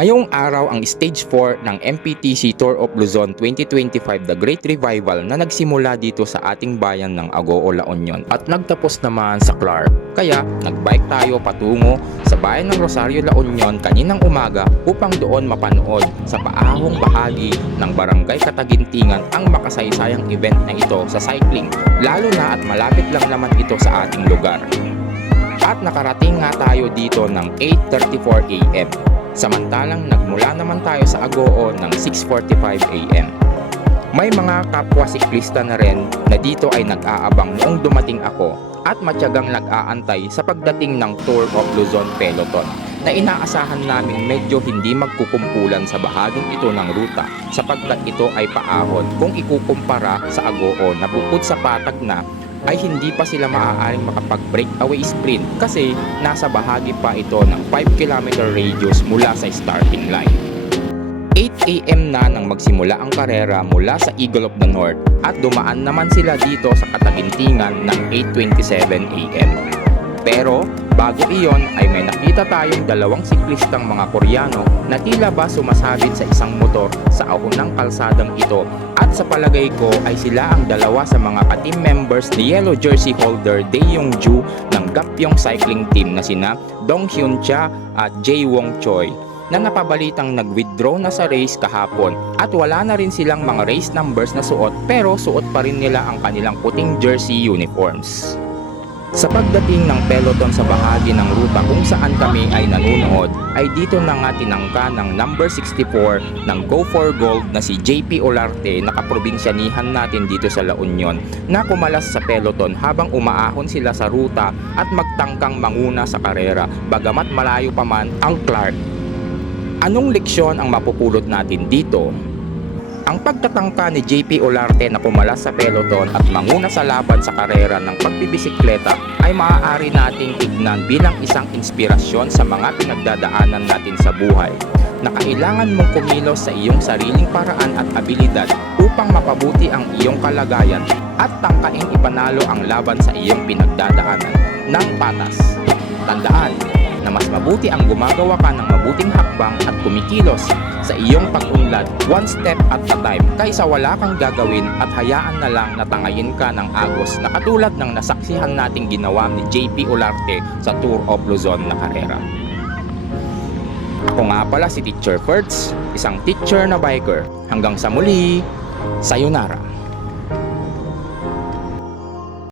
Ngayong araw ang Stage 4 ng MPTC Tour of Luzon 2025 The Great Revival na nagsimula dito sa ating bayan ng Agoo, La Union at nagtapos naman sa Clark. Kaya nagbike tayo patungo sa bayan ng Rosario, La Union kaninang umaga upang doon mapanood sa paahong bahagi ng Barangay Katagintingan ang makasaysayang event na ito sa cycling lalo na at malapit lang naman ito sa ating lugar. At nakarating nga tayo dito ng 8.34 a.m. Samantalang nagmula naman tayo sa Agoo ng 6.45 a.m. May mga kapwa siklista na rin na dito ay nag-aabang noong dumating ako at matyagang nag-aantay sa pagdating ng Tour of Luzon Peloton na inaasahan namin medyo hindi magkukumpulan sa bahaging ito ng ruta sapagkat ito ay paahon kung ikukumpara sa Agoo na bukod sa patag na ay hindi pa sila maaaring makapag-breakaway sprint kasi nasa bahagi pa ito ng 5 km radius mula sa starting line. 8 a.m. na nang magsimula ang karera mula sa Eagle of the North at dumaan naman sila dito sa Katagintingan ng 8.27 a.m. Pero bago iyon ay may nakita tayong dalawang siklistang mga Koreano na tila ba sumasabit sa isang motor sa ahon ng kalsadang ito at sa palagay ko ay sila ang dalawa sa mga ka-team members ni yellow jersey holder Dae Yong Ju ng Gapyong Cycling Team na sina Dong Hyun Cha at Jae Wong Choi na napabalitang nag-withdraw na sa race kahapon at wala na rin silang mga race numbers na suot pero suot pa rin nila ang kanilang puting jersey uniforms. Sa pagdating ng peloton sa bahagi ng ruta kung saan kami ay nanunood, ay dito na nga tinangka ng number 64 ng Go for Gold na si JP Olarte na kaprobinsyanihan natin dito sa La Union na kumalas sa peloton habang umaahon sila sa ruta at magtangkang manguna sa karera bagamat malayo pa man ang Clark. Anong leksyon ang mapupulot natin dito? Ang pagtatangka ni JP Olarte na pumalas sa peloton at manguna sa laban sa karera ng pagbibisikleta ay maaari nating tignan bilang isang inspirasyon sa mga pinagdadaanan natin sa buhay na kailangan mong kumilos sa iyong sariling paraan at abilidad upang mapabuti ang iyong kalagayan at tangkaing ipanalo ang laban sa iyong pinagdadaanan ng patas. Tandaan na mas mabuti ang gumagawa ka ng mabuting hakbang at kumikilos sa iyong pag-unlad one step at a time kaysa wala kang gagawin at hayaan na lang na tangayin ka ng agos na katulad ng nasaksihan nating ginawa ni JP Olarte sa Tour of Luzon na karera. Ako nga pala si Teacher Fertz, isang teacher na biker. Hanggang sa muli, sayonara!